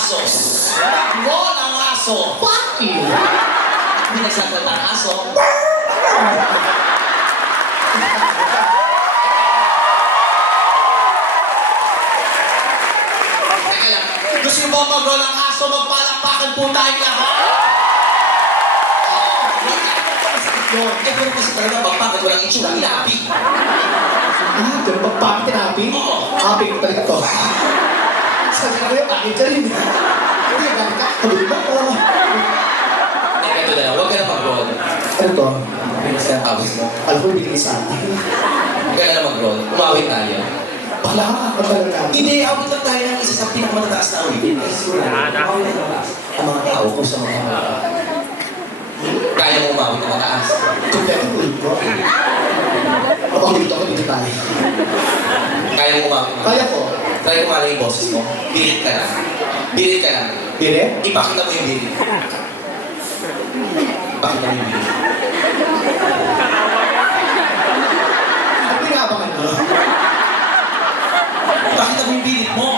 aso. Nag-roll ang aso. Fuck you! Hindi nagsasalita ang aso. Teka lang, gusto mo ba mag-roll ang aso? Magpalakpakan po tayo lahat. Yun. Eh, pero kasi talaga magpakad walang itsura, inabi. Ganun ba bakit tinapi? Oo. Api ko talaga to. Sabi ko yung bakit ka rin. Hindi, bakit ka? Sabi ko, Eh, ito na lang, huwag ka na mag-roll. ano to? Pinas na ang tawis mo. Alam ko, ibigay sa atin. Huwag ka na mag-roll. Umawit tayo. Bakla ka, pagkala natin. Hindi, awit lang tayo ng isa sa pinakamataas na awitin. Ang mga tao ko sa mga kaya mo umawit na mataas. Kompleto ulit ko. Mapakulit ako dito tayo. Kaya mo umawit na Kaya ko. try ko nga lang yung boses mo. Birit ka lang. Birit ka lang. Bire? Ipakita mo yung birit. Ipakita mo yung birit. Ano pinabangan mo? Ipakita mo yung birit mo.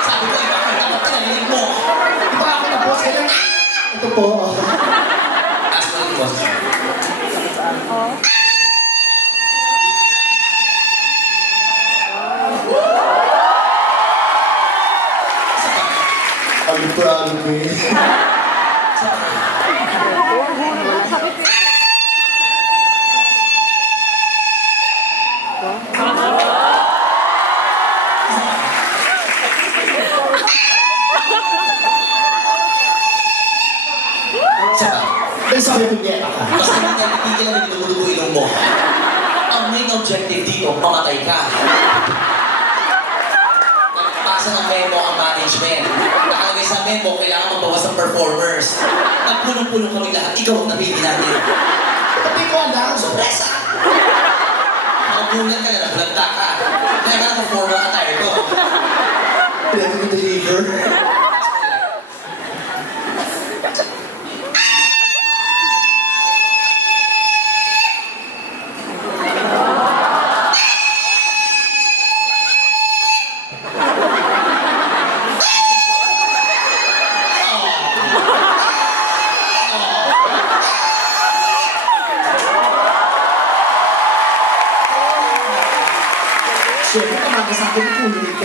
Sabi ko, ipakita mo pinalinig mo. Di ba ako na boss? Kailan? Ito po. Taas mo yung boses mo. Alipurado ko yun. Isa pa. Dahil sabi ko niya ka. Basta hindi natin titigil na dinudulugo ilong mo. Ang main objective dito, mamatay ka. Nagpasa ng memo ang management. Nakalagay sa memo, kailangan mabawas ang performers. Nagpulong-pulong kami lahat, ikaw ang napili natin. Pati ko alam. Sorpresa! Nakabulan ka na, naglanta ka. Kaya nga naka-formal attire ko. Pinato ko deliver. Siyempre, tamaga sa akin yung ulo nito.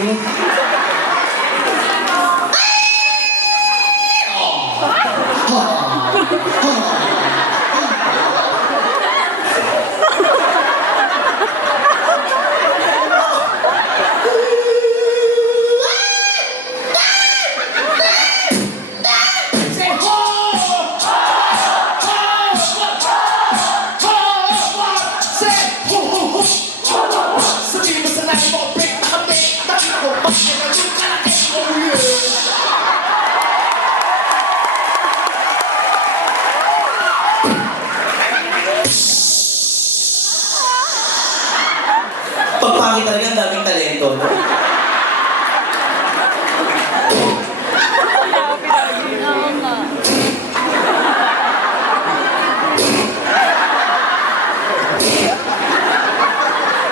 Pagpangit talaga, ang daming talento. No?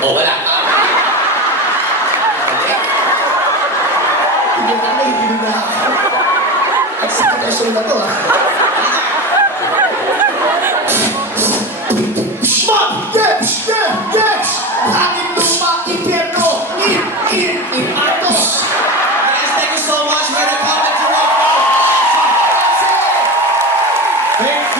O, wala ka. Hindi na ako. At sa katasyon na to, ha?